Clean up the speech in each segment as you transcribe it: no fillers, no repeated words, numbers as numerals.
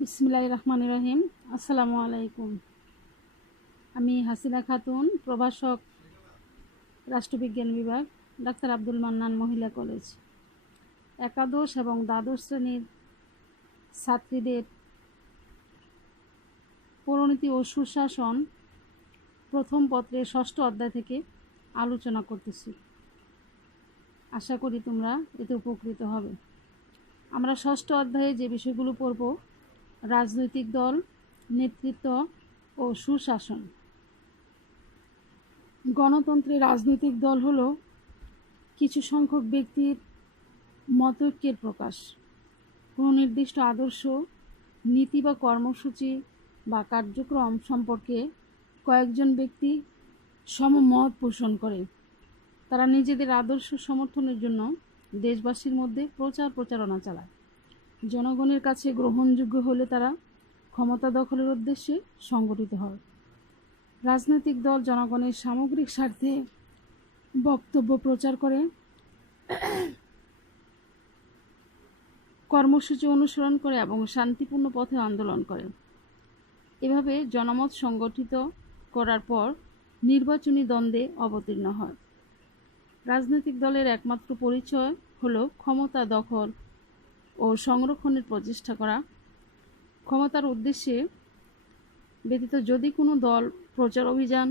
বিসমিল্লাহির রহমানির রহিম। আসসালামু আলাইকুম। আমি হাসিনা খাতুন, প্রভাষক, রাষ্ট্রবিজ্ঞান বিভাগ, ডাক্তার আব্দুল মান্নান মহিলা কলেজ। একাদশ এবং দ্বাদশ শ্রেণীর ছাত্রীদের পরিণতি ও সুশাসন প্রথম পত্রের 6ষ্ঠ অধ্যায় থেকে আলোচনা করতেছি। আশা করি তোমরা এতে উপকৃত হবে। আমরা 6ষ্ঠ অধ্যায়ে যে বিষয়গুলো পড়ব: রাজনৈতিক দল, নেতৃত্ব ও সুশাসন। গণতন্ত্রে রাজনৈতিক দল হলো কিছু সংখ্যক ব্যক্তির মতৈক্যের প্রকাশ। কোনো নির্দিষ্ট আদর্শ, নীতি বা কর্মসূচি বা কার্যক্রম সম্পর্কে কয়েকজন ব্যক্তি সমমত পোষণ করে। তারা নিজেদের আদর্শ সমর্থনের জন্য দেশবাসীর মধ্যে প্রচারণা চালায়। জনগণের কাছে গ্রহণযোগ্য হলে তারা ক্ষমতা দখলের উদ্দেশ্যে সংগঠিত হয়। রাজনৈতিক দল জনগণের সামগ্রিক স্বার্থে বক্তব্য প্রচার করে, কর্মসূচি অনুসরণ করে এবং শান্তিপূর্ণ পথে আন্দোলন করে। এভাবে জনমত সংগঠিত করার পর নির্বাচনী দ্বন্দ্বে অবতীর্ণ হয়। রাজনৈতিক দলের একমাত্র পরিচয় হলো ক্ষমতা দখল ও সংরক্ষণের প্রচেষ্টা করা। ক্ষমতার উদ্দেশ্যে ব্যতীত যদি কোনো দল প্রচার অভিযান,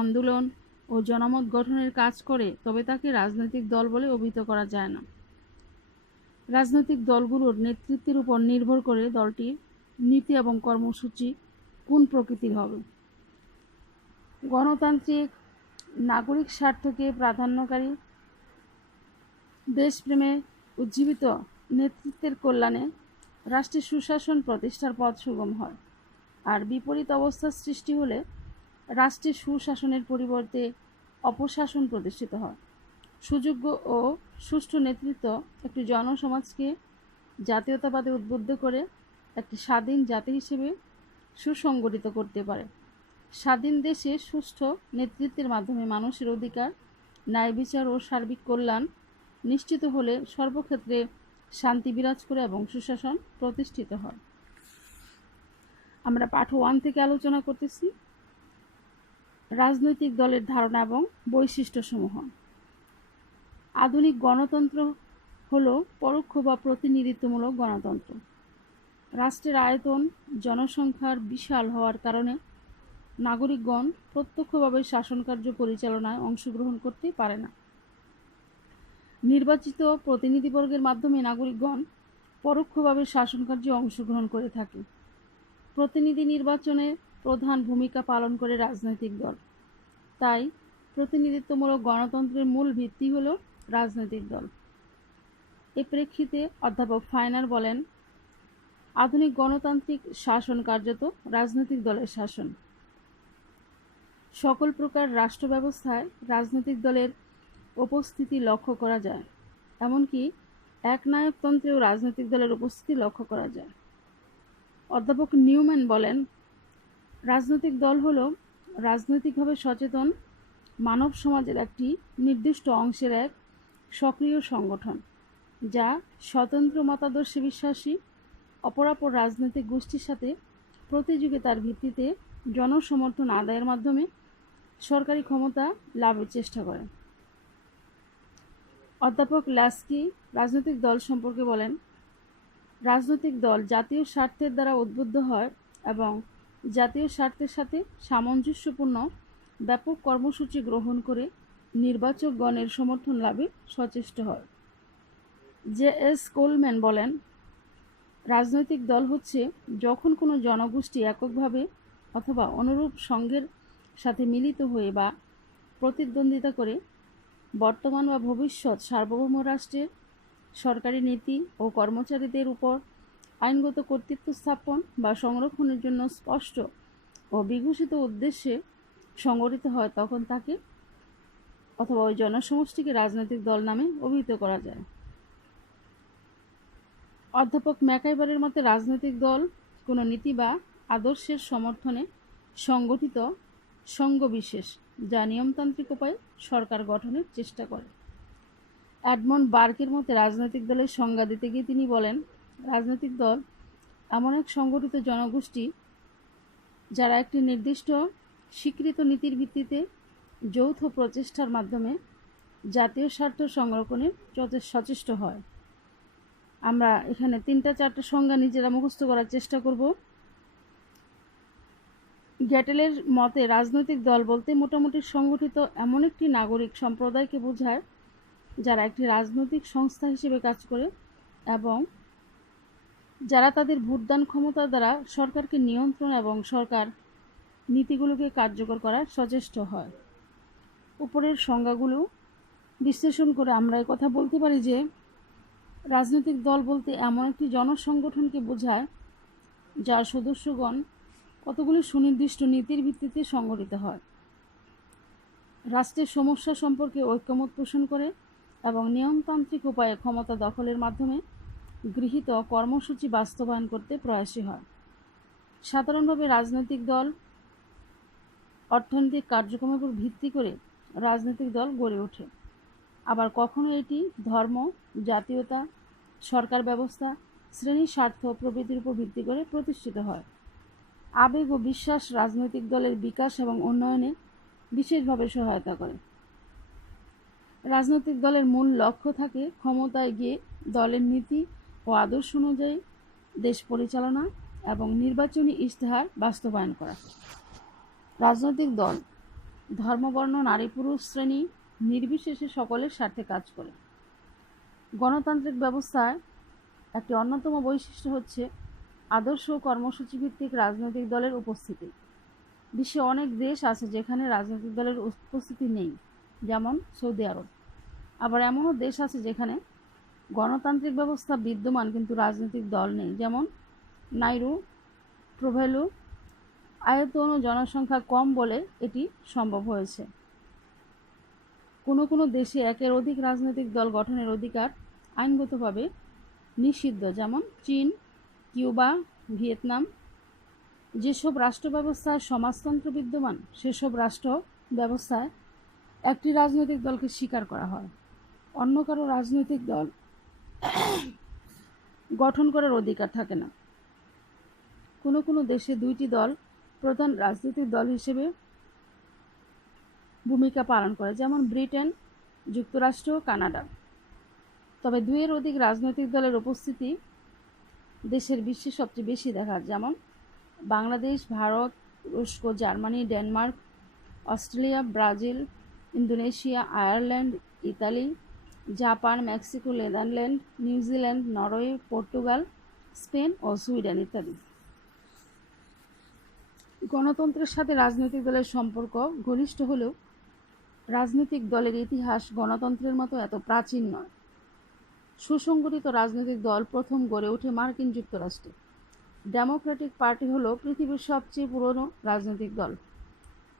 আন্দোলন ও জনমত গঠনের কাজ করে, তবে তাকে রাজনৈতিক দল বলে অভিহিত করা যায় না। রাজনৈতিক দলগুলোর নেতৃত্বের উপর নির্ভর করে দলটির নীতি এবং কর্মসূচি কোন প্রকৃতির হবে। গণতান্ত্রিক, নাগরিক স্বার্থকে প্রাধান্যকারী, দেশপ্রেমে উজ্জীবিত নেতৃত্বের কল্যাণে রাষ্ট্রের সুশাসন প্রতিষ্ঠার পথ সুগম হয়। আর বিপরীত অবস্থার সৃষ্টি হলে রাষ্ট্রের সুশাসনের পরিবর্তে অপশাসন প্রতিষ্ঠিত হয়। সুযোগ্য ও সুষ্ঠু নেতৃত্ব একটি জনসমাজকে জাতীয়তাবাদে উদ্বুদ্ধ করে একটি স্বাধীন জাতি হিসেবে সুসংগঠিত করতে পারে। স্বাধীন দেশে সুষ্ঠু নেতৃত্বের মাধ্যমে মানুষের অধিকার, ন্যায় বিচার ও সার্বিক কল্যাণ নিশ্চিত হলে সর্বক্ষেত্রে শান্তি বিরাজ করে এবং সুশাসন প্রতিষ্ঠিত হয়। আমরা পাঠ 1 থেকে আলোচনা করতেছি রাজনৈতিক দলের ধারণা এবং বৈশিষ্ট্যসমূহ। আধুনিক গণতন্ত্র হলো পরোক্ষ বা প্রতিনিধিত্বমূলক গণতন্ত্র। রাষ্ট্রের আয়তন, জনসংখ্যার বিশাল হওয়ার কারণে নাগরিকগণ প্রত্যক্ষভাবে শাসনকার্য পরিচালনায় অংশগ্রহণ করতে পারে না। নির্বাচিত প্রতিনিধিবর্গের মাধ্যমে নাগরিকগণ পরোক্ষভাবে শাসনকার্যে অংশগ্রহণ করে থাকে। প্রতিনিধি নির্বাচনে প্রধান ভূমিকা পালন করে রাজনৈতিক দল। তাই প্রতিনিধিত্বমূলক গণতন্ত্রের মূল ভিত্তি হল রাজনৈতিক দল। এ প্রেক্ষিতে অধ্যাপক ফাইনার বলেন, আধুনিক গণতান্ত্রিক শাসন কার্যত রাজনৈতিক দলের শাসন। সকল প্রকার রাষ্ট্র ব্যবস্থায় রাজনৈতিক দলের উপস্থিতি লক্ষ্য করা যায়। এমনকি একনায়কতন্ত্রেও রাজনৈতিক দলের উপস্থিতি লক্ষ্য করা যায়। অধ্যাপক নিউম্যান বলেন, রাজনৈতিক দল হল রাজনৈতিকভাবে সচেতন মানব সমাজের একটি নির্দিষ্ট অংশের এক সক্রিয় সংগঠন, যা স্বতন্ত্র মতাদর্শে বিশ্বাসী অপরাপর রাজনৈতিক গোষ্ঠীর সাথে প্রতিযোগিতার ভিত্তিতে জনসমর্থন আদায়ের মাধ্যমে সরকারি ক্ষমতা লাভের চেষ্টা করে। অধ্যাপক লাস্কি রাজনৈতিক দল সম্পর্কে বলেন, রাজনৈতিক দল জাতীয় স্বার্থের দ্বারা উদ্বুদ্ধ হয় এবং জাতীয় স্বার্থের সাথে সামঞ্জস্যপূর্ণ ব্যাপক কর্মসূচি গ্রহণ করে নির্বাচকগণের সমর্থন লাভে সচেষ্ট হয়। জে.এস. কোলম্যান বলেন, রাজনৈতিক দল হচ্ছে যখন কোনো জনগোষ্ঠী এককভাবে অথবা অনুরূপ সংঘের সাথে মিলিত হয়ে বা প্রতিদ্বন্দ্বিতা করে বর্তমান বা ভবিষ্যৎ সার্বভৌম রাষ্ট্রের সরকারি নীতি ও কর্মচারীদের উপর আইনগত কর্তৃত্ব স্থাপন বা সংরক্ষণের জন্য স্পষ্ট ও বিঘোষিত উদ্দেশ্যে সংগঠিত হয়, তখন তাকে অথবা ওই জনসমষ্টিকে রাজনৈতিক দল নামে অভিহিত করা যায়। অধ্যাপক ম্যাকাইভারের মতে রাজনৈতিক দল কোনো নীতি বা আদর্শের সমর্থনে সংগঠিত সংঘবিশেষ, যা নিয়মতান্ত্রিক উপায়ে সরকার গঠনের চেষ্টা করে। এডমন্ড বার্কের মতে রাজনৈতিক দলের সংজ্ঞা দিতে গিয়ে তিনি বলেন, রাজনৈতিক দল এমন এক সংগঠিত জনগোষ্ঠী যারা একটি নির্দিষ্ট স্বীকৃত নীতির ভিত্তিতে যৌথ প্রচেষ্টার মাধ্যমে জাতীয় স্বার্থ সংরক্ষণে সচেষ্ট হয়। আমরা এখানে 3-4টা সংজ্ঞা নিজেরা মুখস্থ করার চেষ্টা করব। গ্যাটেলের মতে রাজনৈতিক দল বলতে মোটামুটি সংগঠিত এমন একটি নাগরিক সম্প্রদায়কে বোঝায় যারা একটি রাজনৈতিক সংস্থা হিসেবে কাজ করে এবং যারা তাদের ভোটদান ক্ষমতা দ্বারা সরকারকে নিয়ন্ত্রণ এবং সরকার নীতিগুলোকে কার্যকর করার সচেষ্ট হয়। উপরের সংজ্ঞাগুলো বিশ্লেষণ করে আমরা কথা বলতে পারি যে রাজনৈতিক দল বলতে এমন একটি জনসংগঠনকে বোঝায় যার সদস্যগণ কতগুলি সুনির্দিষ্ট নীতির ভিত্তিতে সংগঠিত হয়, রাষ্ট্রের সমস্যা সম্পর্কে ঐক্যমত পোষণ করে এবং নিয়মতান্ত্রিক উপায়ে ক্ষমতা দখলের মাধ্যমে গৃহীত কর্মসূচি বাস্তবায়ন করতে প্রয়াসী হয়। সাধারণভাবে রাজনৈতিক দল অর্থনৈতিক কার্যক্রমের উপর ভিত্তি করে রাজনৈতিক দল গড়ে ওঠে। আবার কখনো এটি ধর্ম, জাতীয়তা, সরকার ব্যবস্থা, শ্রেণী স্বার্থ প্রভৃতির উপর ভিত্তি করে প্রতিষ্ঠিত হয়। আবেগ ও বিশ্বাস রাজনৈতিক দলের বিকাশ এবং উন্নয়নে বিশেষভাবে সহায়তা করে। রাজনৈতিক দলের মূল লক্ষ্য থাকে ক্ষমতায় গিয়ে দলের নীতি ও আদর্শ অনুযায়ী দেশ পরিচালনা এবং নির্বাচনী ইশতেহার বাস্তবায়ন করা। রাজনৈতিক দল ধর্ম, বর্ণ, নারী, পুরুষ শ্রেণী নির্বিশেষে সকলের স্বার্থে কাজ করে। গণতান্ত্রিক ব্যবস্থায় একটি অন্যতম বৈশিষ্ট্য হচ্ছে আদর্শ ও কর্মসূচি ভিত্তিক রাজনৈতিক দলের উপস্থিতি। বিশ্বে অনেক দেশ আছে যেখানে রাজনৈতিক দলের উপস্থিতি নেই, যেমন সৌদি আরব। আবার এমনও দেশ আছে যেখানে গণতান্ত্রিক ব্যবস্থা বিদ্যমান কিন্তু রাজনৈতিক দল নেই, যেমন নাইরু, টুভালু। আয়তন ও জনসংখ্যা কম বলে এটি সম্ভব হয়েছে। কোনো কোনো দেশে একের অধিক রাজনৈতিক দল গঠনের অধিকার আইনগতভাবে নিষিদ্ধ, যেমন চীন, কিউবা, ভিয়েতনাম। যেসব রাষ্ট্র ব্যবস্থায় সমাজতন্ত্র বিদ্যমান সেসব রাষ্ট্র ব্যবস্থায় একটি রাজনৈতিক দলকে স্বীকার করা হয়, অন্য কারো রাজনৈতিক দল গঠন করার অধিকার থাকে না। কোনো কোনো দেশে 2টি দল প্রধান রাজনৈতিক দল হিসেবে ভূমিকা পালন করে, যেমন ব্রিটেন, যুক্তরাষ্ট্র, কানাডা। তবে 2-এর অধিক রাজনৈতিক দলের উপস্থিতি দেশের বিশ্বে সবচেয়ে বেশি দেখা যায়, যেমন বাংলাদেশ, ভারত, তুরস্ক, Germany, Denmark, Australia, Brazil, Indonesia, Ireland, Italy, Japan, Mexico, Netherland, New Zealand, Norway, Portugal, Spain ও সুইডেন ইত্যাদি। গণতন্ত্রের সাথে রাজনৈতিক দলের সম্পর্ক ঘনিষ্ঠ হলেও রাজনৈতিক দলের ইতিহাস গণতন্ত্রের মতো এত প্রাচীন নয়। সুসংগঠিত রাজনৈতিক দল প্রথম গড়ে ওঠে মার্কিন যুক্তরাষ্ট্রে। ডেমোক্রেটিক পার্টি হল পৃথিবীর সবচেয়ে পুরনো রাজনৈতিক দল।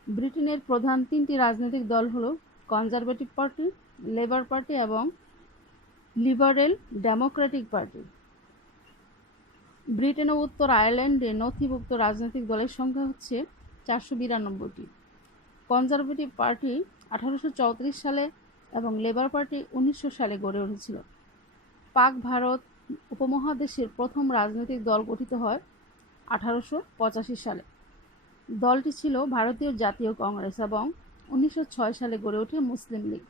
ব্রিটেনের প্রধান 3টি রাজনৈতিক দল হল কনজারভেটিভ পার্টি, লেবার পার্টি এবং লিবারেল ডেমোক্রেটিক পার্টি। ব্রিটেন ও উত্তর আয়ারল্যান্ডে নথিভুক্ত রাজনৈতিক দলের সংখ্যা হচ্ছে 492টি। কনজারভেটিভ পার্টি 1834 সালে এবং লেবার পার্টি 1900 সালে গড়ে উঠেছিল। পাক ভারত উপমহাদেশের প্রথম রাজনৈতিক দল গঠিত হয় 1885 সালে। দলটি ছিল ভারতীয় জাতীয় কংগ্রেস এবং 1906 সালে গড়ে ওঠে মুসলিম লীগ।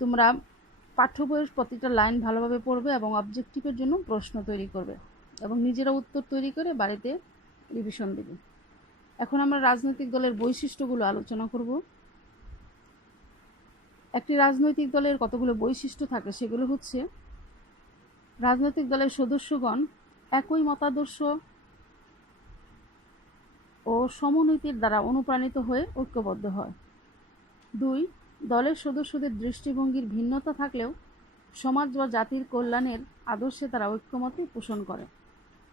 তোমরা পাঠ্য বইয়ের প্রতিটা লাইন ভালোভাবে পড়বে এবং অবজেক্টিভের জন্য প্রশ্ন তৈরি করবে এবং নিজেরা উত্তর তৈরি করে বাড়িতে রিভিশন দেবে। এখন আমরা রাজনৈতিক দলের বৈশিষ্ট্যগুলো আলোচনা করব। একটি রাজনৈতিক দলের কতগুলো বৈশিষ্ট্য থাকে, সেগুলো হচ্ছে রাজনৈতিক দলের সদস্যগণ একই মতাদর্শ ও সমনীতির দ্বারা অনুপ্রাণিত হয়ে ঐক্যবদ্ধ হয়। 2, দলের সদস্যদের দৃষ্টিভঙ্গির ভিন্নতা থাকলেও সমাজ বা জাতির কল্যাণের আদর্শে তারা ঐক্যমতই পোষণ করে।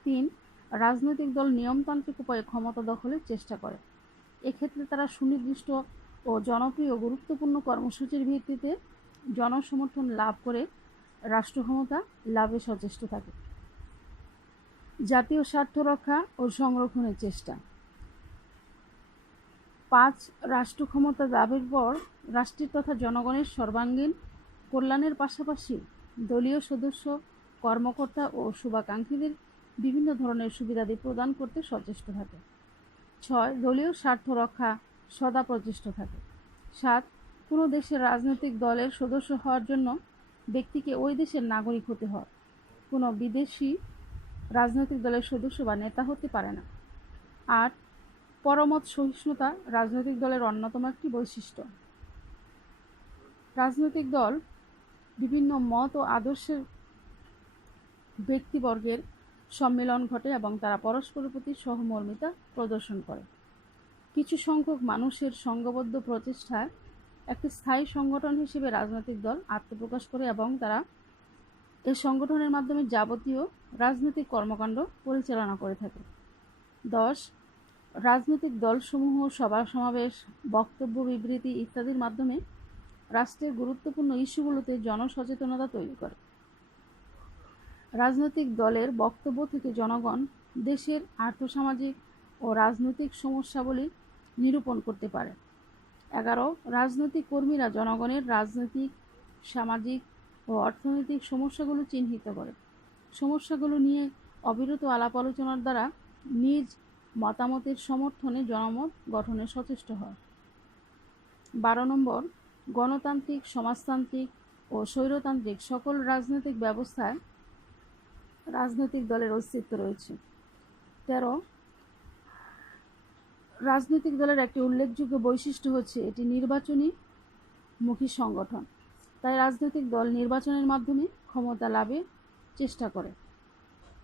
3, রাজনৈতিক দল নিয়মতান্ত্রিক উপায়ে ক্ষমতা দখলের চেষ্টা করে। এক্ষেত্রে তারা সুনির্দিষ্ট ও জনপ্রিয় গুরুত্বপূর্ণ কর্মসূচির ভিত্তিতে জনসমর্থন লাভ করে রাষ্ট্র ক্ষমতা লাভে সচেষ্ট থাকে। জাতীয় স্বার্থ রক্ষা ও সংরক্ষণের চেষ্টা। 5, রাষ্ট্র ক্ষমতা লাভের পর রাষ্ট্রের তথা জনগণের সর্বাঙ্গীন কল্যাণের পাশাপাশি দলীয় সদস্য কর্মকর্তা ও শুভাকাঙ্ক্ষীদের বিভিন্ন ধরনের সুবিধাদি প্রদান করতে সচেষ্ট থাকে। 6. দলীয় স্বার্থ রক্ষা সদা প্রচেষ্ট থাকে। 7. কোনো দেশের রাজনৈতিক দলের সদস্য হওয়ার জন্য ব্যক্তিকে ওই দেশের নাগরিক হতে হয়। কোনো বিদেশি রাজনৈতিক দলের সদস্য বা নেতা হতে পারে না। 8. পরমত সহিষ্ণুতা রাজনৈতিক দলের অন্যতম একটি বৈশিষ্ট্য। রাজনৈতিক দল বিভিন্ন মত ও আদর্শের ব্যক্তিবর্গের সম্মেলন ঘটে এবং তারা পরস্পরের প্রতি সহমর্মিতা প্রদর্শন করে। কিছু সংখ্যক মানুষের সংঘবদ্ধ প্রচেষ্টায় একটি স্থায়ী সংগঠন হিসেবে রাজনৈতিক দল আত্মপ্রকাশ করে এবং তারা এই সংগঠনের মাধ্যমে যাবতীয় রাজনৈতিক কর্মকাণ্ড পরিচালনা করে থাকে। 10. রাজনৈতিক দলসমূহ সভা সমাবেশ, বক্তব্য বিবৃতি ইত্যাদির মাধ্যমে রাষ্ট্রের গুরুত্বপূর্ণ ইস্যুগুলোতে জনসচেতনতা তৈরি করে। রাজনৈতিক দলের বক্তব্য থেকে জনগণ দেশের আর্থসামাজিক ও রাজনৈতিক সমস্যাবলী নিরূপণ করতে পারে। 11. রাজনৈতিক কর্মীরা জনগণের রাজনৈতিক, সামাজিক ও অর্থনৈতিক সমস্যাগুলো চিহ্নিত করে। সমস্যাগুলো নিয়ে অবিরত আলাপ আলোচনার দ্বারা নিজ মতামতের সমর্থনে জনমত গঠনে সচেষ্ট হয়। 12 নম্বর, গণতান্ত্রিক, সমাজতান্ত্রিক ও স্বৈরতান্ত্রিক সকল রাজনৈতিক ব্যবস্থায় রাজনৈতিক দলের অস্তিত্ব রয়েছে। 13. রাজনৈতিক দলের একটি উল্লেখযোগ্য বৈশিষ্ট্য হচ্ছে এটি নির্বাচনী মুখী সংগঠন। তাই রাজনৈতিক দল নির্বাচনের মাধ্যমে ক্ষমতা লাভের চেষ্টা করে।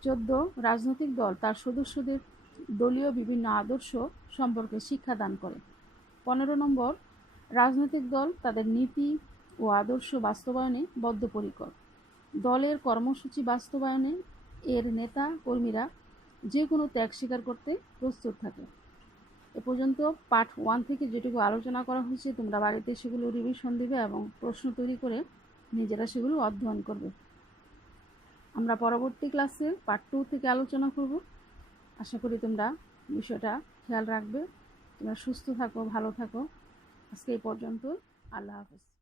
14. রাজনৈতিক দল তার সদস্যদের দলীয় বিভিন্ন আদর্শ সম্পর্কে শিক্ষাদান করে। 15 নম্বর, রাজনৈতিক দল তাদের নীতি ও আদর্শ বাস্তবায়নে বদ্ধপরিকর। দলের কর্মসূচি বাস্তবায়নে এর নেতা কর্মীরা যে কোনো ত্যাগ স্বীকার করতে প্রস্তুত থাকে। এ পর্যন্ত পার্ট 1 থেকে যেটুকু আলোচনা করা হয়েছে তোমরা বাড়িতে সেগুলো রিভিশন দিবে এবং প্রশ্ন তৈরি করে নিজেরা সেগুলো অধ্যয়ন করবে। আমরা পরবর্তী ক্লাসে পার্ট 2 থেকে আলোচনা করব। আশা করি তোমরা বিষয়টা খেয়াল রাখবে। তোমরা সুস্থ থাকো, ভালো থাকো। আজকে এই পর্যন্ত। আল্লাহ হাফেজ।